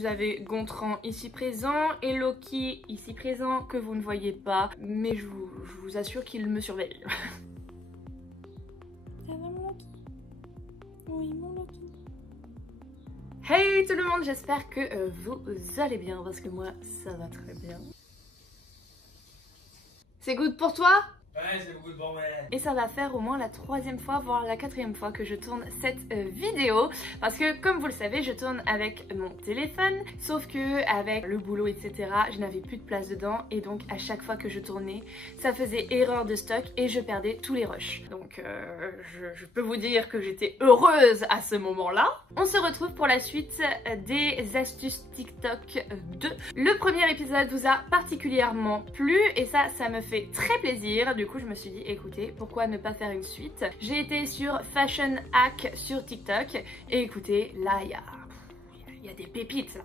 vous avez Gontran ici présent et Loki ici présent que vous ne voyez pas, mais je vous assure qu'il me surveille. Oui, mon Loki. Hey tout le monde, j'espère que vous allez bien parce que moi ça va très bien. C'est good pour toi? Ouais, c'est beaucoup de bon, ouais. Et ça va faire au moins la 3e fois, voire la 4e fois que je tourne cette vidéo. Parce que comme vous le savez, je tourne avec mon téléphone. Sauf que avec le boulot, etc., je n'avais plus de place dedans. Et donc à chaque fois que je tournais, ça faisait erreur de stock et je perdais tous les rushs. Donc je peux vous dire que j'étais heureuse à ce moment-là. On se retrouve pour la suite des astuces TikTok 2. Le premier épisode vous a particulièrement plu et ça me fait très plaisir. Du coup je me suis dit écoutez, pourquoi ne pas faire une suite. J'ai été sur Fashion Hack sur TikTok et écoutez, là il y a des pépites là.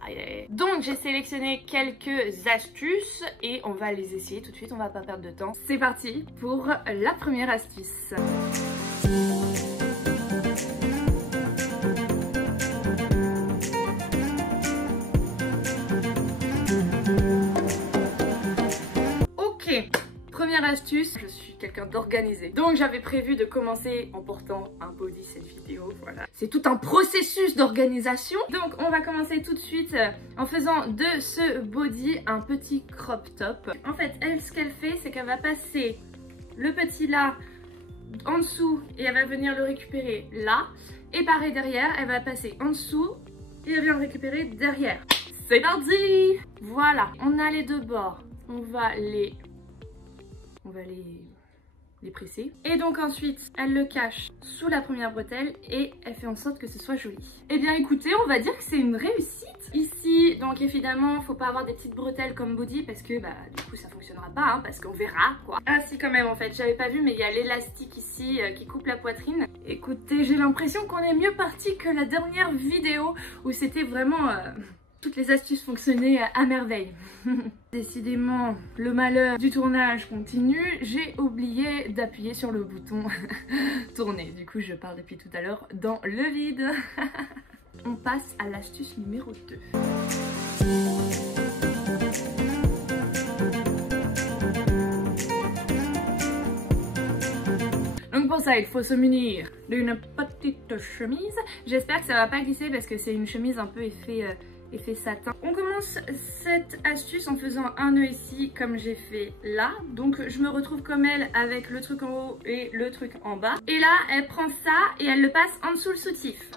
Donc j'ai sélectionné quelques astuces et on va les essayer tout de suite, on va pas perdre de temps. C'est parti pour la première astuce. Ok. Première astuce, je suis quelqu'un d'organisé. Donc j'avais prévu de commencer en portant un body cette vidéo, voilà. C'est tout un processus d'organisation. Donc on va commencer tout de suite en faisant de ce body un petit crop top. En fait, elle, ce qu'elle fait, c'est qu'elle va passer le petit là en dessous et elle va venir le récupérer là. Et pareil derrière, elle va passer en dessous et elle vient le récupérer derrière. C'est parti! Voilà, on a les deux bords. On va les presser. Et donc ensuite, elle le cache sous la première bretelle et elle fait en sorte que ce soit joli. Et bien écoutez, on va dire que c'est une réussite. Ici, donc évidemment, faut pas avoir des petites bretelles comme body parce que bah du coup ça fonctionnera pas, hein, parce qu'on verra quoi. Ah si quand même en fait, j'avais pas vu mais il y a l'élastique ici qui coupe la poitrine. Écoutez, j'ai l'impression qu'on est mieux parti que la dernière vidéo où c'était vraiment... toutes les astuces fonctionnaient à merveille. Décidément, le malheur du tournage continue. J'ai oublié d'appuyer sur le bouton tourner. Du coup, je parle depuis tout à l'heure dans le vide. On passe à l'astuce numéro 2. Donc pour ça, il faut se munir d'une petite chemise. J'espère que ça va pas glisser parce que c'est une chemise un peu effet satin. On commence cette astuce en faisant un nœud ici comme j'ai fait là. Donc je me retrouve comme elle avec le truc en haut et le truc en bas. Et là elle prend ça et elle le passe en dessous le soutif.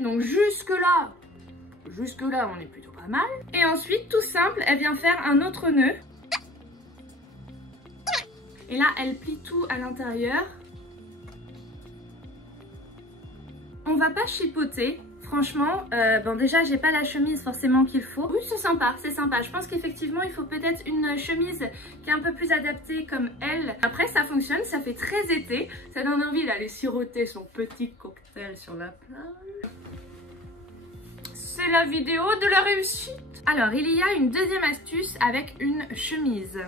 Donc jusque là on est plutôt pas mal. Et ensuite tout simple, elle vient faire un autre nœud. Et là elle plie tout à l'intérieur. On va pas chipoter. Franchement, bon déjà j'ai pas la chemise forcément qu'il faut. Oui c'est sympa, c'est sympa. Je pense qu'effectivement il faut peut-être une chemise qui est un peu plus adaptée comme elle. Après ça fonctionne, ça fait très été. Ça donne envie d'aller siroter son petit cocktail sur la plage. C'est la vidéo de la réussite. Alors il y a une deuxième astuce avec une chemise.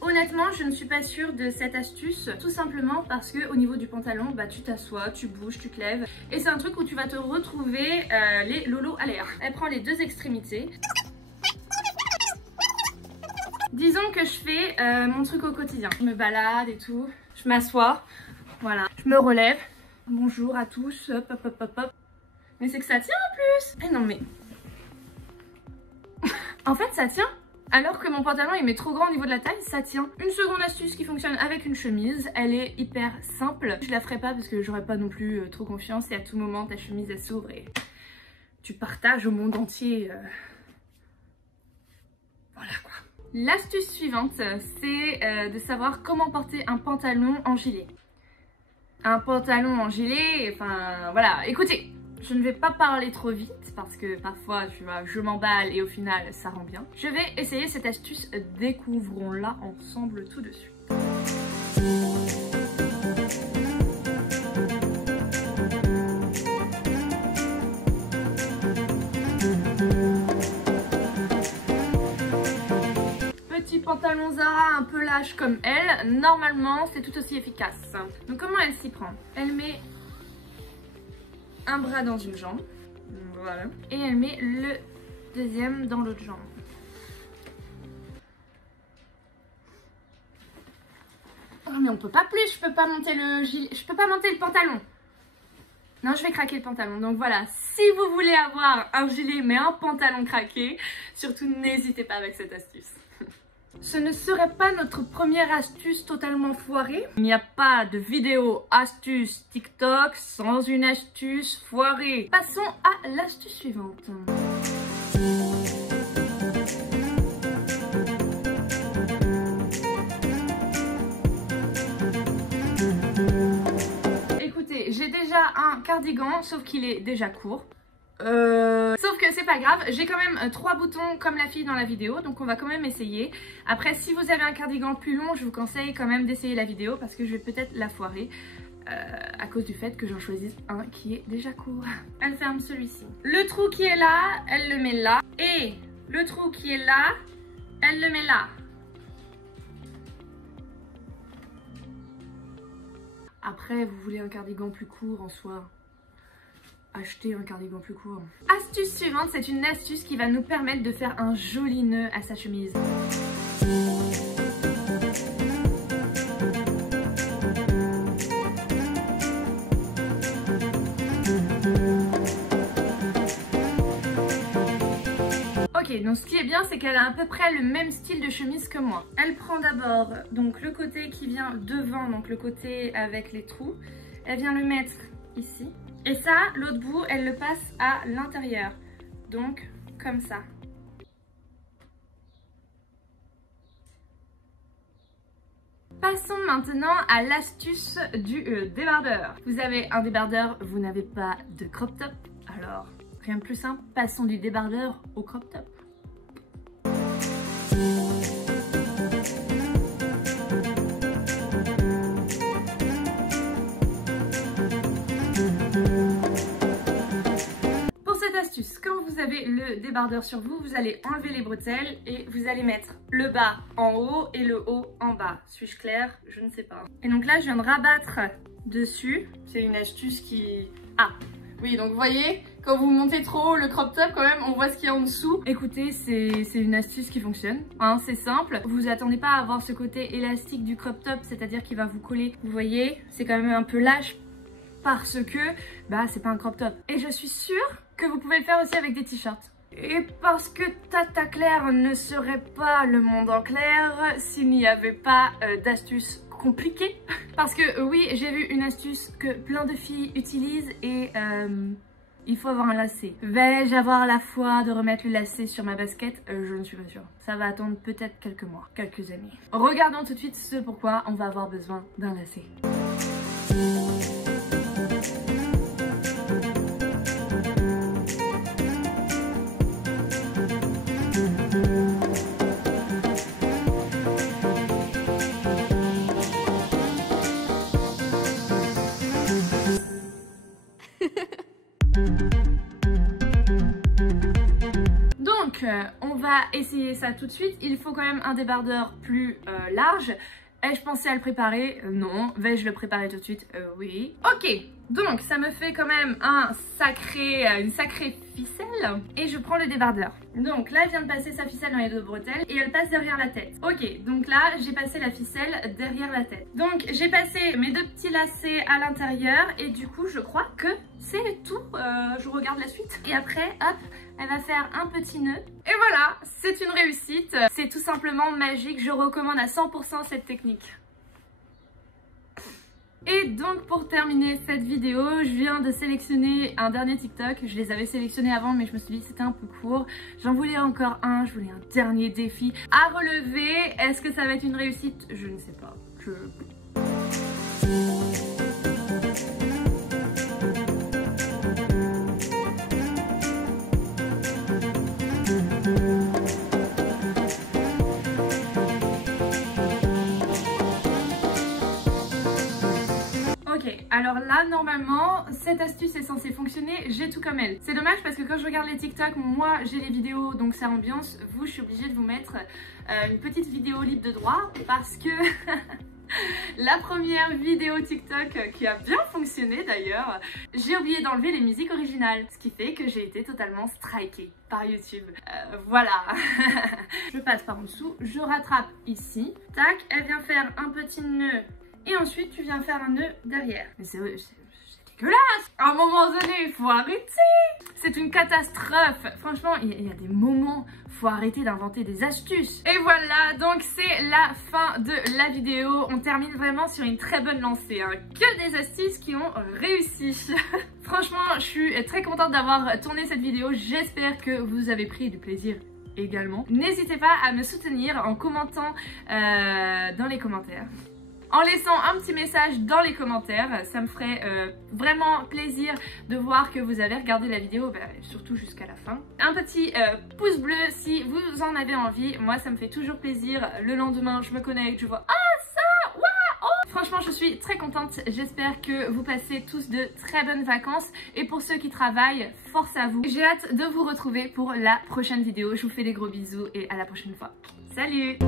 Honnêtement, je ne suis pas sûre de cette astuce, tout simplement parce que au niveau du pantalon, bah tu t'assois, tu bouges, tu te lèves et c'est un truc où tu vas te retrouver les lolos à l'air. Elle prend les deux extrémités. Disons que je fais mon truc au quotidien. Je me balade et tout, je m'assois, voilà, je me relève. Bonjour à tous, hop hop hop hop hop. Mais c'est que ça tient en plus. Eh non mais... en fait ça tient. Alors que mon pantalon il m'est trop grand au niveau de la taille, ça tient. Une seconde astuce qui fonctionne avec une chemise, elle est hyper simple. Je la ferai pas parce que j'aurais pas non plus trop confiance et à tout moment ta chemise elle s'ouvre et tu partages au monde entier. Voilà quoi. L'astuce suivante c'est de savoir comment porter un pantalon en gilet. Un pantalon en gilet, enfin voilà, écoutez. Je ne vais pas parler trop vite parce que parfois tu vois, je m'emballe et au final ça rend bien. Je vais essayer cette astuce, découvrons-la ensemble tout de suite. pantalon Zara un peu lâche comme elle, normalement c'est tout aussi efficace. Donc comment elle s'y prend? Elle met un bras dans une jambe, voilà, et elle met le deuxième dans l'autre jambe. Oh mais on peut pas plus, je peux pas monter le gilet, je peux pas monter le pantalon. Non, je vais craquer le pantalon. Donc voilà, si vous voulez avoir un gilet mais un pantalon craqué, surtout n'hésitez pas avec cette astuce. Ce ne serait pas notre première astuce totalement foirée. Il n'y a pas de vidéo astuce TikTok sans une astuce foirée. Passons à l'astuce suivante. Écoutez, j'ai déjà un cardigan, sauf qu'il est déjà court. Sauf que c'est pas grave, j'ai quand même 3 boutons comme la fille dans la vidéo, donc on va quand même essayer. Après, si vous avez un cardigan plus long, je vous conseille quand même d'essayer la vidéo parce que je vais peut-être la foirer à cause du fait que j'en choisisse un qui est déjà court. Elle ferme celui-ci. Le trou qui est là, elle le met là. Et le trou qui est là, elle le met là. Après, vous voulez un cardigan plus court en soi, achetez un cardigan plus court. Astuce suivante, c'est une astuce qui va nous permettre de faire un joli nœud à sa chemise. Ok, donc ce qui est bien, c'est qu'elle a à peu près le même style de chemise que moi. Elle prend d'abord donc le côté qui vient devant, donc le côté avec les trous. Elle vient le mettre ici. Et ça, l'autre bout, elle le passe à l'intérieur. Donc, comme ça. Passons maintenant à l'astuce du débardeur. Vous avez un débardeur, vous n'avez pas de crop top. Alors, rien de plus simple, passons du débardeur au crop top. Quand vous avez le débardeur sur vous, vous allez enlever les bretelles et vous allez mettre le bas en haut et le haut en bas. Suis-je claire? Je ne sais pas. Et donc là, je viens de rabattre dessus. C'est une astuce qui... Ah oui, donc vous voyez, quand vous montez trop haut le crop top, quand même, on voit ce qu'il y a en dessous. Écoutez, c'est une astuce qui fonctionne. Hein, c'est simple. Vous attendez pas à avoir ce côté élastique du crop top, c'est-à-dire qu'il va vous coller. Vous voyez, c'est quand même un peu lâche parce que bah c'est pas un crop top. Et je suis sûre que vous pouvez le faire aussi avec des t-shirts. Et parce que Tata Claire ne serait pas le monde en clair s'il n'y avait pas d'astuces compliquées. Parce que oui, j'ai vu une astuce que plein de filles utilisent et il faut avoir un lacet. Vais-je avoir la foi de remettre le lacet sur ma basket? Je ne suis pas sûre. Ça va attendre peut-être quelques mois, quelques années. Regardons tout de suite ce pourquoi on va avoir besoin d'un lacet. On va essayer ça tout de suite. Il faut quand même un débardeur plus large. Ai-je pensé à le préparer? Non. Vais-je le préparer tout de suite? Oui. Ok, donc ça me fait quand même une sacrée ficelle. Et je prends le débardeur. Donc là, elle vient de passer sa ficelle dans les 2 bretelles et elle passe derrière la tête. Ok, donc là, j'ai passé la ficelle derrière la tête. Donc j'ai passé mes 2 petits lacets à l'intérieur et du coup, je crois que c'est tout. Je regarde la suite. Et après, hop, elle va faire un petit nœud. Et voilà, c'est une réussite. C'est tout simplement magique. Je recommande à 100% cette technique. Et donc pour terminer cette vidéo, je viens de sélectionner un dernier TikTok. Je les avais sélectionnés avant mais je me suis dit que c'était un peu court. J'en voulais encore un, je voulais un dernier défi à relever. Est-ce que ça va être une réussite? Je ne sais pas. Ok, Alors là, normalement, cette astuce est censée fonctionner, j'ai tout comme elle. C'est dommage parce que quand je regarde les TikTok, moi j'ai les vidéos, donc ça ambiance. Vous, je suis obligée de vous mettre une petite vidéo libre de droit parce que la première vidéo TikTok qui a bien fonctionné d'ailleurs, j'ai oublié d'enlever les musiques originales, ce qui fait que j'ai été totalement strikée par YouTube. Voilà. Je passe par en dessous, je rattrape ici, tac, elle vient faire un petit nœud et ensuite tu viens faire un nœud derrière. Mais c'est dégueulasse! À un moment donné, il faut arrêter! C'est une catastrophe! Franchement, il y a des moments, faut arrêter d'inventer des astuces. Et voilà, donc c'est la fin de la vidéo. On termine vraiment sur une très bonne lancée, hein. Que des astuces qui ont réussi. Franchement, je suis très contente d'avoir tourné cette vidéo. J'espère que vous avez pris du plaisir également. N'hésitez pas à me soutenir en commentant dans les commentaires. En laissant un petit message dans les commentaires, ça me ferait vraiment plaisir de voir que vous avez regardé la vidéo, surtout jusqu'à la fin. Un petit pouce bleu si vous en avez envie, moi ça me fait toujours plaisir. Le lendemain je me connecte, je vois « Ah ça, waouh, oh !» Franchement je suis très contente, j'espère que vous passez tous de très bonnes vacances. Et pour ceux qui travaillent, force à vous. J'ai hâte de vous retrouver pour la prochaine vidéo, je vous fais des gros bisous et à la prochaine fois. Salut!